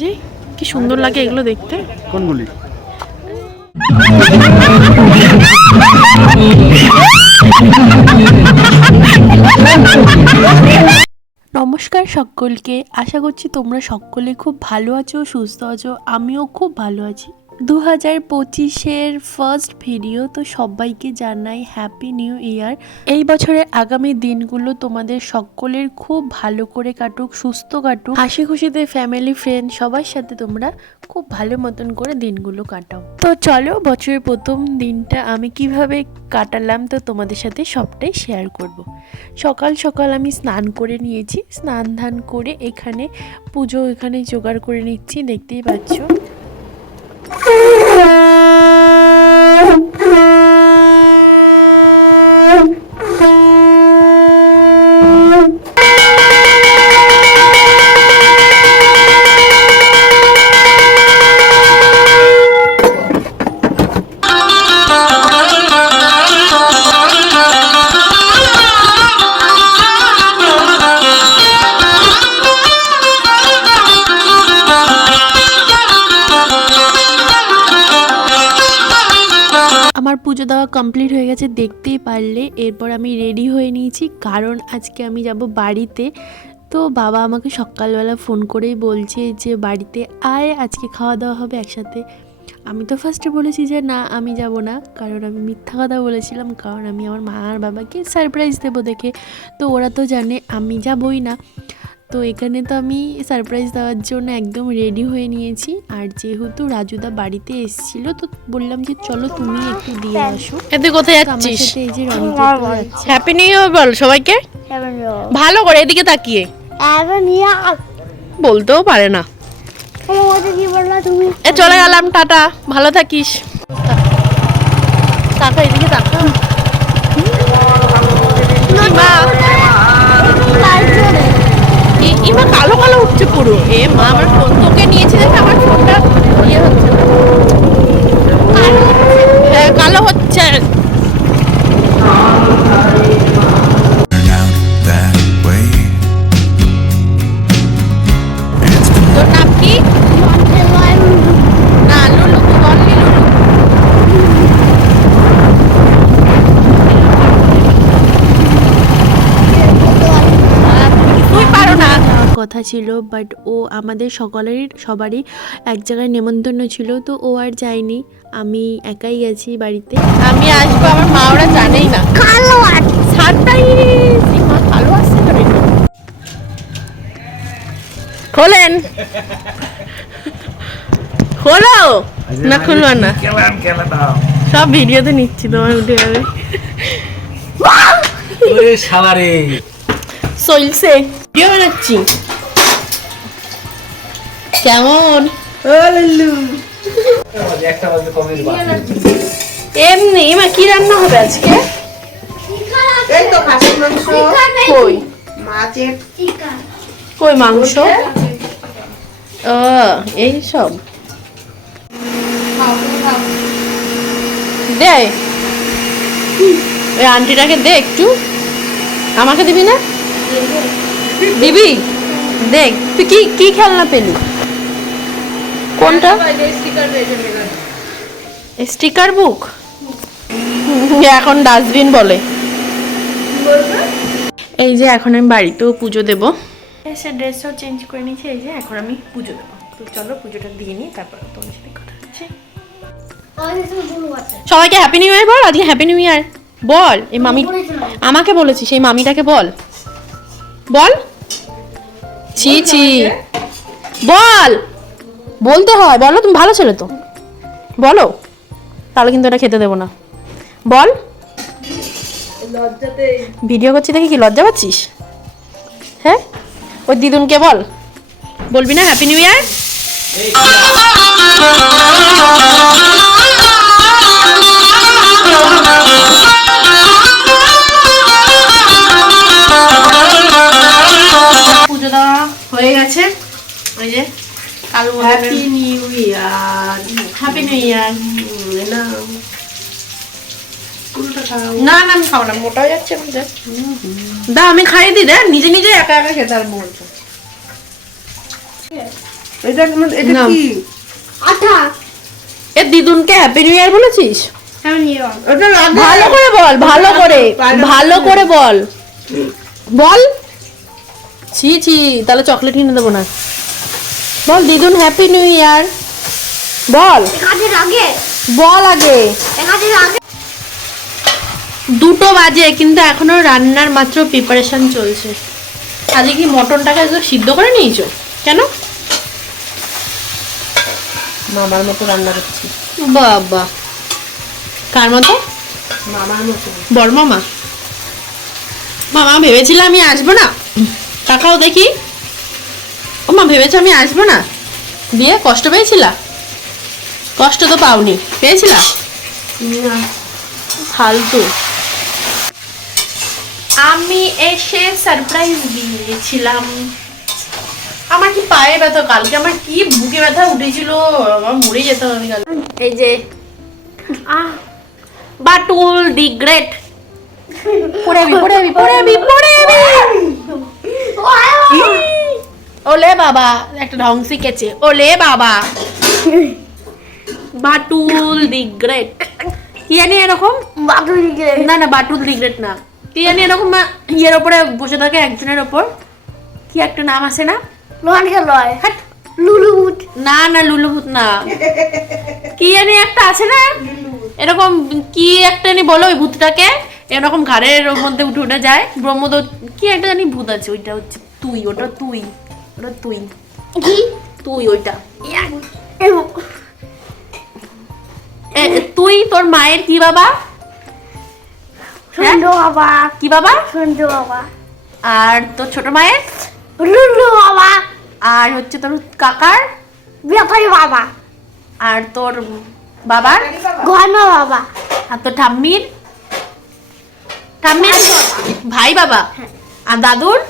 যে কি সুন্দর লাগে এগুলো দেখতে। কোনগুলি? নমস্কার সকলকে আশা করছি তোমরা সকলে খুব ভালো আছো সুস্থ আছো আমিও খুব ভালো আছি। দু হাজার পঁচিশের ফার্স্ট ভিডিও তো সবাইকে জানাই হ্যাপি নিউ ইয়ার এই বছরের আগামী দিনগুলো তোমাদের সকলের খুব ভালো করে কাটুক, সুস্থ কাটুক। হাসি খুশিতে ফ্যামিলি ফ্রেন্ড সবার সাথে তোমরা খুব ভালো মতন করে দিনগুলো কাটাও। তো চলো, বছরের প্রথম দিনটা আমি কীভাবে কাটালাম, তো তোমাদের সাথে সবটাই শেয়ার করব। সকাল সকাল আমি স্নান করে নিয়েছি, স্নান ধান করে এখানে পুজো এখানে জোগাড় করে নিচ্ছি, দেখতেই পাচ্ছ। কমপ্লিট হয়ে গেছে, দেখতেই পারলে। এরপর আমি রেডি হয়ে নিয়েছি, কারণ আজকে আমি যাব বাড়িতে। তো বাবা আমাকে সকালবেলা ফোন করেই বলছে যে, বাড়িতে আয়, আজকে খাওয়া দাওয়া হবে একসাথে। আমি তো ফার্স্টে বলেছি যে, না, আমি যাব না। কারণ আমি মিথ্যা কথা বলেছিলাম, কারণ আমি আমার মা আর বাবাকে সারপ্রাইজ দেবো দেখে। তো ওরা তো জানে, আমি যাবই না। তো এখানে তো আমি সারপ্রাইজ দেওয়ার জন্য একদম রেডি হয়ে নিয়েছি। আর যেহেতু রাজুদা বাড়িতে এসেছিল তো বললাম যে চলো তুমি একটু দিয়ে আসো। এতে কোথায় যাচ্ছিস? এই যে হ্যাপি নিউ ইয়ার বল সবাইকে। ভালো করে এদিকে তাকিয়ে। বলতেও পারে না। এ চলে গেলাম টাটা। ভালো থাকিস। তাকা এদিকে তাকা। ইমা কালো কালো উঠছে পুরো। এ মা, আমার ফোন তোকে নিয়েছে দেখে আমার ফোনটা ইয়ে হচ্ছে। হ্যাঁ কালো হচ্ছে। কথা ছিল বাট ও আমাদের সকলের সবারই এক জায়গায় নেমন্তন্ন ছিল তো ও আর যায়নি। আমি একাই গেছি বাড়িতে। আমি আসব আমার মা ওরা জানেই না। খোলেন। খোলো। না খুলবা না। সব ভিডিওতে নিচ্ছি তোমার উঠে যাবে ওরে শালারে। চলছে। ভিডিও বানাচ্ছি? কেমন? এমনি মা কি রান্না হবে আজকে? এই তো মাংস কই? কই মাংস? ও, এই সব। দে। ওই আন্টিটাকে দে একটু। আমাকে দিবি না? দিবি? দেখ, তুই কি কি খেলনা পেলি? কোনটা? স্টিকার বুক এখন ডাস্টবিন বলে। এই যে এখন আমি বাড়িতেও পুজো দেব। এসে ড্রেসটাও চেঞ্জ করে নিয়েছি। এই যে এখন আমি পুজো দেবো। তো চলো পুজোটা দিয়ে নিই তারপর তোমার সাথে কথা হচ্ছে। সবাইকে হ্যাপি নিউ ইয়ার বল আজকে হ্যাপি নিউ ইয়ার বল এই মামি আমাকে বলেছি সেই মামিটাকে বল। বল। ছি ছি। বল। বলতে হয় বলো তুমি ভালো ছেলে তো। বলো তাহলে কিন্তু এটা খেতে দেবো না। বল। ভিডিও করছি দেখি কি লজ্জা পাচ্ছিস? হ্যাঁ? ওই দিদুনকে বল। বলবি না হ্যাপি নিউ ইয়ার পুজো দেওয়া হয়ে গেছে। ওই যে Kalu happy new year happy new year না না না আমি খাব না মোটা হয়ে যাচ্ছে আমি দেখ। দা আমি খাইয়ে দিই দেখ নিজে নিজে একা একা খেতে আর বলছো এটা এটা না। কি? এ দিদুনকে হ্যাপি নিউ ইয়ার বলেছিস? ওটা ভালো করে বল ভালো করে ভালো করে বল। বল। ছি ছি তাহলে চকলেট কিনে দেবো না। বল দিদুন হ্যাপি নিউ ইয়ার বল। একাদের আগে। বল আগে। একাদের আগে। দুটো বাজে কিন্তু এখনও রান্নার মাত্র প্রিপারেশন চলছে। আজকে কি মটনটাকে সিদ্ধ করে নিয়েছো? কেন? মামার মতো রান্না করছি। বাবা। কার মতো? মামার মতো। বড় মামা। মামা ভেবেছিলাম আমি আসব না। কাকাও দেখি। মা ভেবেছো আমি আসব না? দিয়ে কষ্ট পেয়েছিলা? কষ্ট তো পাওনি। পেয়েছিলা? ফালতু। আমি এসে সারপ্রাইজ দিয়েছিলাম। আমার কি পায়ে ব্যথা? কালকে আমার কি বুকে ব্যথা উঠেছিল? আমার মরে যেতে হবে কাল এই যে। আহ বাটুল দি গ্রেট। পড়ে আবি পড়ে আবি পড়ে আবি পড়ে আবি। ওলে বাবা একটা ঢং শিখেছে। ওলে বাবা। বাটুল দি গ্রেট কি জানি এরকম? বাদুড়ি গিয়ে না না বাটুল দি গ্রেট না। কি জানি এরকম ইয়ের ওপরে বসে থাকে একজনের ওপর। কি একটা নাম আছে না? লোহানকে লয় হাট। লুলুবুট না না লুলুভূত না। কি জানি একটা আছে না? এরকম কি একটা জানি বলো ওই ভূতটাকে? এরকম ঘাড়ের মধ্যে উঠে উঠে যায়। ব্রহ্মদত্ত কি একটা জানি ভূত আছে ওইটা হচ্ছে তুই ওটা তুই। ওটা তুই। তুই ওইটা। তুই তোর মায়ের কি বাবা? হ্যাঁ? সুন্দর বাবা। কি বাবা? সুন্দর বাবা। আর তোর ছোট মায়ের? লুলু বাবা। আর হচ্ছে তোর কাকার? ব্যাপারী বাবা। আর তোর বাবার? ঘন বাবা। আর তোর ঠাম্মির? ঠাম্মির? ভাই বাবা। আর দাদুর?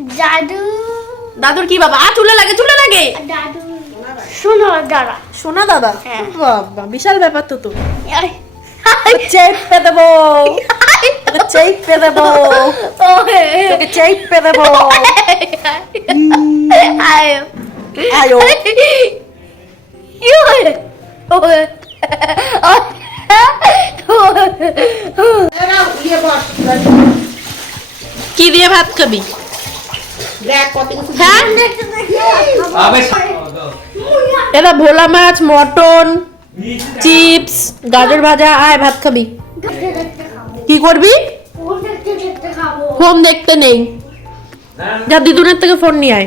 দাদু। দাদুর কি বাবা? আ চুলে লাগে চুলে লাগে। দাদু। শোনো দাদা সোনা দাদা? হ্যাঁ। বাবা বিশাল ব্যাপার তো তো। চেপে দেবো। চেপে দেবো। তোকে চেপে দেবো। আয়ো। কি দিয়ে ভাত খাবি দেখ কত কিছু হ্যাঁ আবে এটা ভোলা মাছ মটন চিপস গাজর ভাজা আয় ভাত খাবি। কি করবি? ফোন দেখতে নেই। যা দিদুনের থেকে ফোন নিয়ে আয়।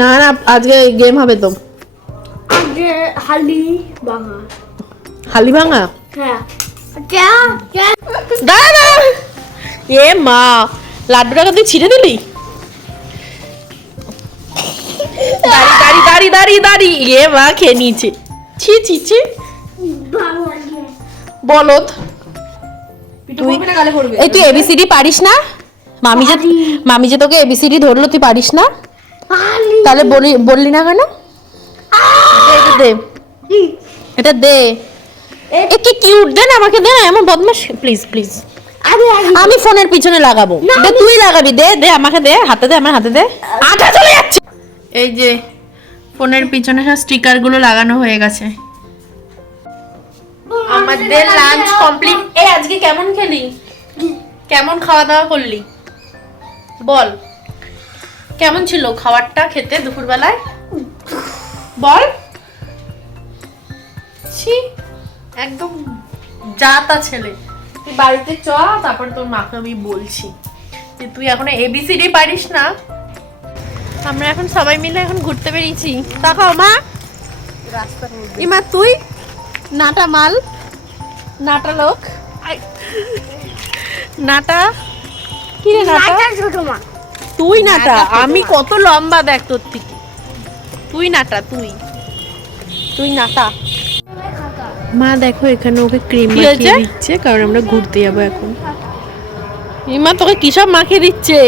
না না আজকে গেম হবে তো। হালি ভাঙা। হ্যাঁ। এ মা লাড্ডুটাকে তুই ছিঁড়ে দিলি? দাঁড়ি দাঁড়ি দাঁড়ি দাঁড়ি দাঁড়ি। এ মা খেয়ে নিয়েছে। ছি ছি ছি। বলদ। তুই এই তুই এবিসিডি পারিস না? মামি যে মামি যে তোকে এবিসিডি ধরলো তুই পারিস না? তাহলে বলি বললি না কেন? দে, এটা দে। এ কি কিউট দে না আমাকে দে না এমন বদমাস প্লিজ প্লিজ আরে আরে। আমি ফোনের পিছনে লাগাবো। দে তুই লাগাবি। দে দে আমাকে দে হাতে দে আমার হাতে দে। আঠা চলে যাচ্ছে। এই যে ফোনের পিছনে সব স্টিকারগুলো লাগানো হয়ে গেছে। আমাদের লাঞ্চ কমপ্লিট এ আজকে কেমন খেলি? কেমন খাওয়া দাওয়া করলি? বল। কেমন ছিল খাবারটা খেতে দুপুরবেলায়? বল। ছি একদম জাতা ছেলে। তুই বাড়িতে চ তারপর তোর মাকে আমি বলছি। যে তুই এখন এবিসিডি পারিস না। আমরা এখন সবাই মিলে এখন ঘুরতে বেরিয়েছি। তাকাও মা। ইমা তুই? নাটা মাল। নাটা লোক। নাটা? কি রে নাটা? ছোট মা। তুই নাটা? আমি কত লম্বা দেখ তোর থেকে। তুই নাটা তুই। তুই নাটা। মা দেখো এখানে ওকে ক্রিম মাখিয়ে দিচ্ছে কারণ আমরা ঘুরতে যাব এখন। ইমা তোকে কি সব মাখিয়ে দিচ্ছে?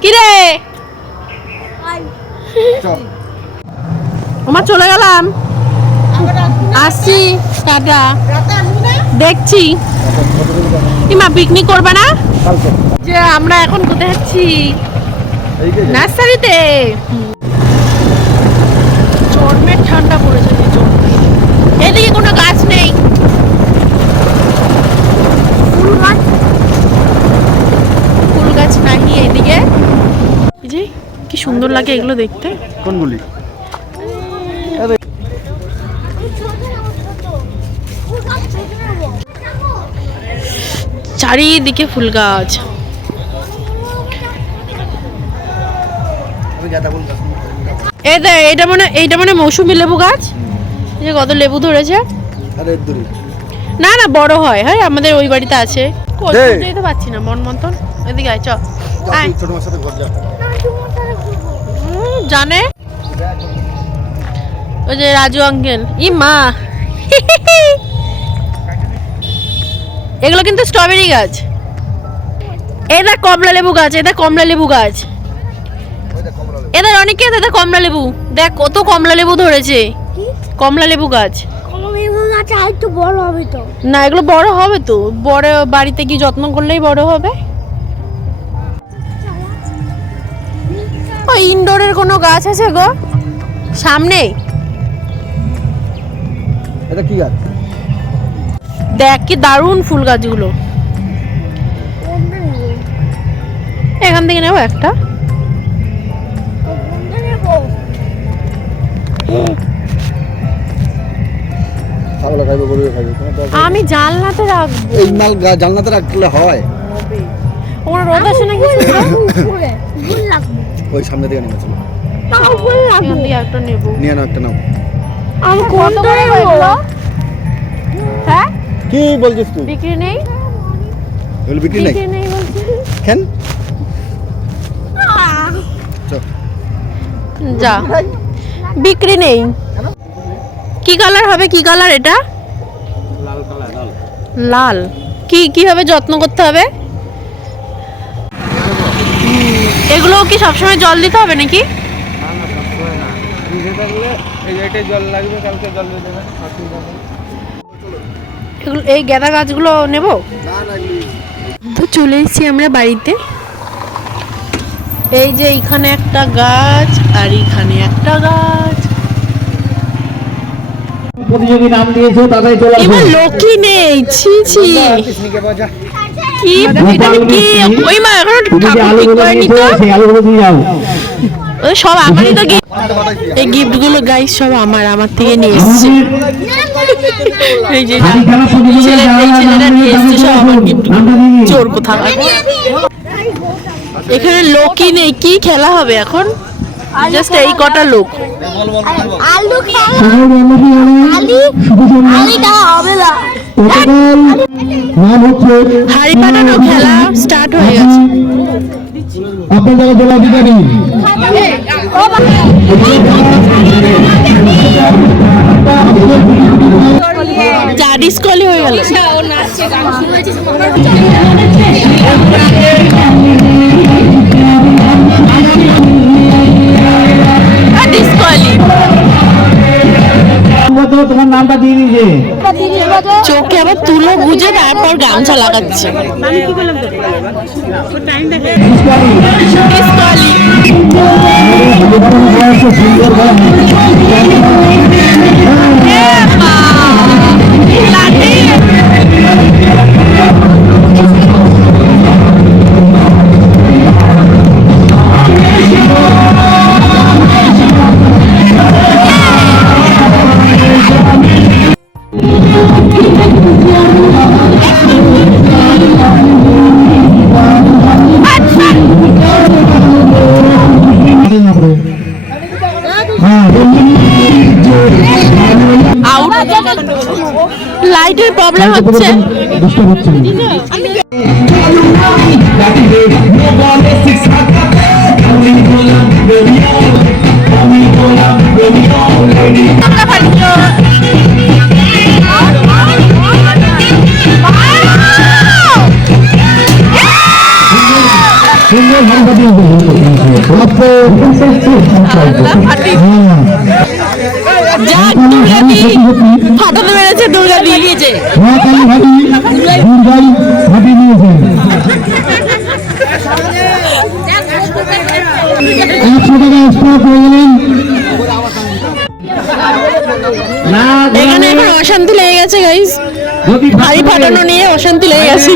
কি রে? ওমা চলে গেলাম। আসছি। টাটা দেখছি। ইমা পিকনিক করবে না? যে আমরা এখন কোথায় যাচ্ছি? নার্সারিতে। চর্মের ঠান্ডা পড়েছে এদিকে কোনো গাছ নেই। ফুল গাছ? ফুল গাছ নাই এদিকে। যে, কি সুন্দর লাগে এগুলো দেখতে। কোনগুলি? চারিদিকে ফুল গাছ। এই দে এটা মানে এইটা মানে মৌসুমি লেবু গাছ? এই যে কত লেবু ধরেছে। না না বড় হয়। হ্যাঁ আমাদের ওই বাড়িতে আছে। কই, দে। যেতে না মন মতন এদিকে আয় চ। আয়। ছোট মার সাথে ঘর যা উম, জানে? ওই যে রাজু আঙ্কেল। ই মা। এগুলো কিন্তু স্ট্রবেরি গাছ। এটা কমলা লেবু গাছ এটা কমলা লেবু গাছ। এদের অনেকে এটা কমলা লেবু। দেখ কত কমলা লেবু ধরেছে। কমলা লেবু গাছ। কমলা গাছ আর একটু বড় হবে তো। না এগুলো বড় হবে তো। বড় বাড়িতে কি যত্ন করলেই বড় হবে? ও ইনডোরের কোনো গাছ আছে গো? সামনে। এটা কি গাছ? দেখ কি দারুণ ফুল গাছগুলো। এখান থেকে নেব একটা। কোনো। আমি জানলাতে রাখব। এই মাল জানলাতে রাখলে হয়। ওখানে রোদ আসে নাকি? উপরে ফুল লাগবে। ওই সামনে থেকে এখান থেকে একটা নেব। নিয়ে নাও একটা নাও। আমি কোনটা নেব হ্যাঁ? কি বলছিস তুই? বিক্রি নেই। এগুলো বিক্রি নাই? বিক্রি নেই বলছি। কেন যা। বিক্রি নেই। কি কালার হবে? কি কালার এটা? লাল কি কীভাবে যত্ন করতে হবে? এগুলো কি সবসময় জল দিতে হবে নাকি? এগুলো এই গাঁদা গাছগুলো নেব? তো চলে এসেছি আমরা বাড়িতে। এই যে এইখানে একটা গাছ আর এইখানে একটা গাছ। প্রতিযোগী নাম দিয়েছ তাদের চলে আসো এবার লোকই নেই ছি ছি। কি এটা কি? ওই মা এখন ঠাকুর ঠিক সব আমারই তো এই গিফটগুলো গাইস সব আমার আমার থেকে নিয়ে এসেছে। এই যে হাতি খেলা প্রতিযোগিতায় ছেলে- যারা এই ছেলেটা নাম নিয়ে এসেছে সব আমার। চোর কোথাও এখানে লোকই নেই কি খেলা হবে এখন? জাস্ট এই কটা লোক। আলু হাড়ি পাটানো খেলা স্টার্ট হয়ে গেছে। আপনার জেলা যা ডিসকলি হয়ে গেল ডিসকলি তোমার নামটা দিয়ে দিয়েছে চোখে আবার তুলো বুঝে তারপর গামছা লাগাচ্ছে। হচ্ছে? সুন্দর ভাবে যাক দুর্গা দি মেরেছে দুর্গা এখানে এখন অশান্তি লেগে গেছে গাইস হাড়ি ফাটানো নিয়ে অশান্তি লেগে গেছে।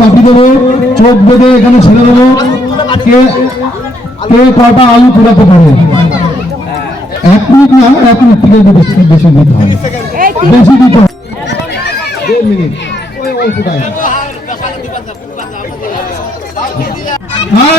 বাটি দেবো, চোখ বেঁধে এখানে ছেড়ে দেবো। কে কে কটা আলু কুড়াতে পারে? এক মিনিট না, এক মিনিট থেকে বেশি বেশি দিতে হয় বেশি দিতে হয় হ্যাঁ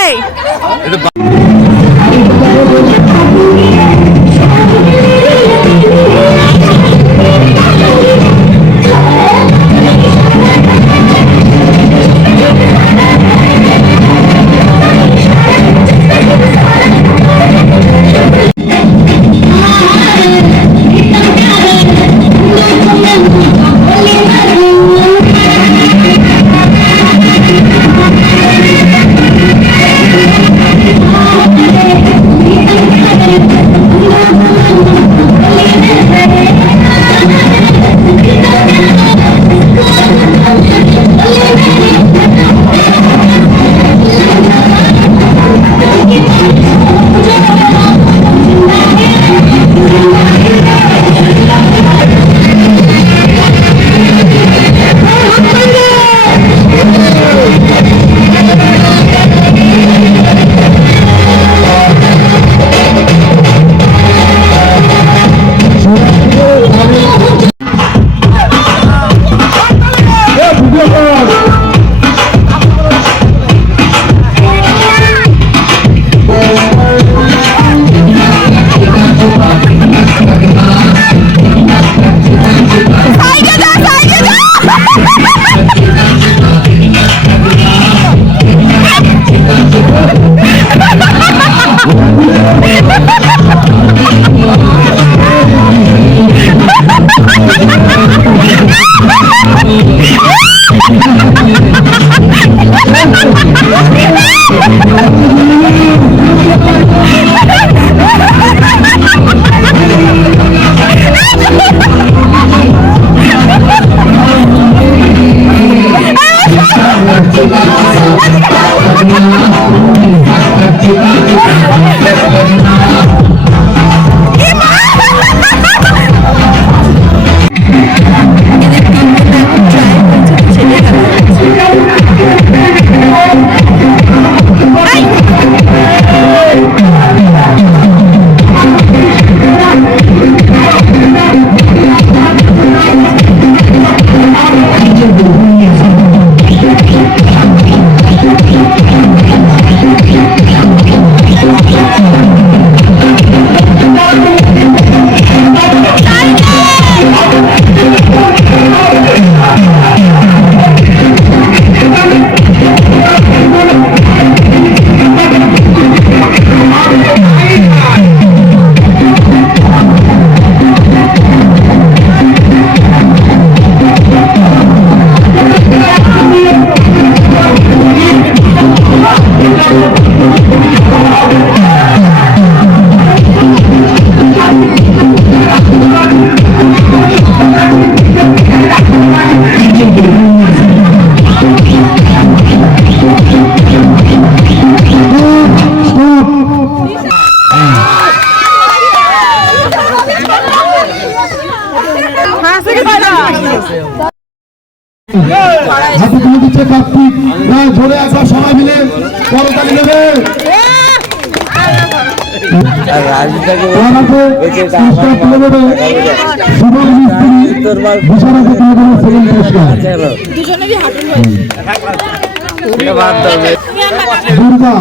দুর্গা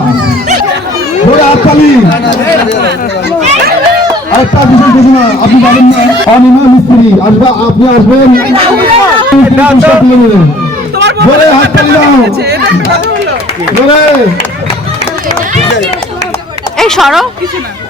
জোরে হাততালি আরেকটা বিশেষ ঘোষণা আপনি জানেন না অনিমা মিস্ত্রি আসবে আপনি আসবেন। তুলে দাও। জোরে এই সরো। আমাদের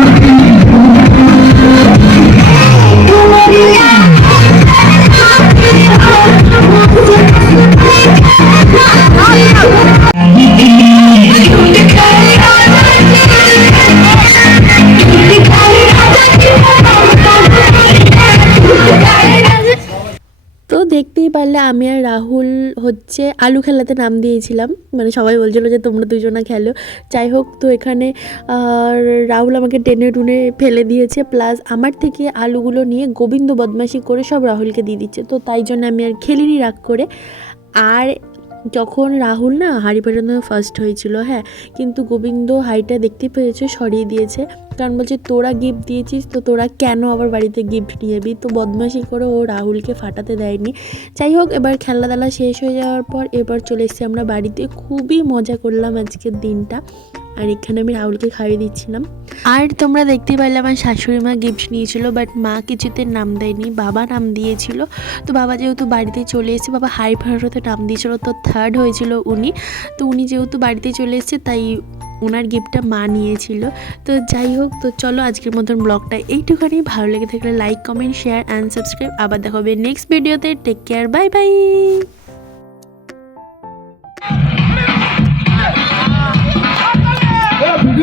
Thank you. এখানে আমি আর রাহুল হচ্ছে আলু খেলাতে নাম দিয়েছিলাম। মানে সবাই বলছিল যে তোমরা দুজনা খেলো। যাই হোক, তো এখানে রাহুল আমাকে টেনে টুনে ফেলে দিয়েছে। প্লাস আমার থেকে আলুগুলো নিয়ে গোবিন্দ বদমাশি করে সব রাহুলকে দিয়ে দিচ্ছে। তো তাই জন্য আমি আর খেলিনি রাগ করে। আর যখন রাহুল না হাড়ি পাঠানো ফার্স্ট হয়েছিল হ্যাঁ কিন্তু গোবিন্দ হাড়িটা দেখতে পেয়েছে, সরিয়ে দিয়েছে। কারণ বলছে, তোরা গিফট দিয়েছিস, তো তোরা কেন আবার বাড়িতে গিফট নিয়ে যাবি? তো বদমাশি করে ও রাহুলকে ফাটাতে দেয়নি। যাই হোক, এবার খেলাধুলা শেষ হয়ে যাওয়ার পর এবার চলে এসেছি আমরা বাড়িতে। খুবই মজা করলাম আজকের দিনটা। আর এখানে আমি রাহুলকে খাইয়ে দিচ্ছিলাম। আর তোমরা দেখতে পাইলে আমার শাশুড়ি মা গিফট নিয়েছিল বাট মা কিছুতে নাম দেয়নি, বাবা নাম দিয়েছিল। তো বাবা যেহেতু বাড়িতে চলে এসেছে, বাবা হাই ফাটাতে নাম দিয়েছিল, তো থার্ড হয়েছিল উনি। তো উনি যেহেতু বাড়িতে চলে এসেছে, তাই ওনার গিফটটা মা নিয়েছিল। তো যাই হোক, তো চলো আজকের মতন ব্লগটা এইটুখানি। ভালো লেগে থাকলে like comment share and subscribe আবার দেখা হবে নেক্সট ভিডিওতে টেক কেয়ার বাই বাই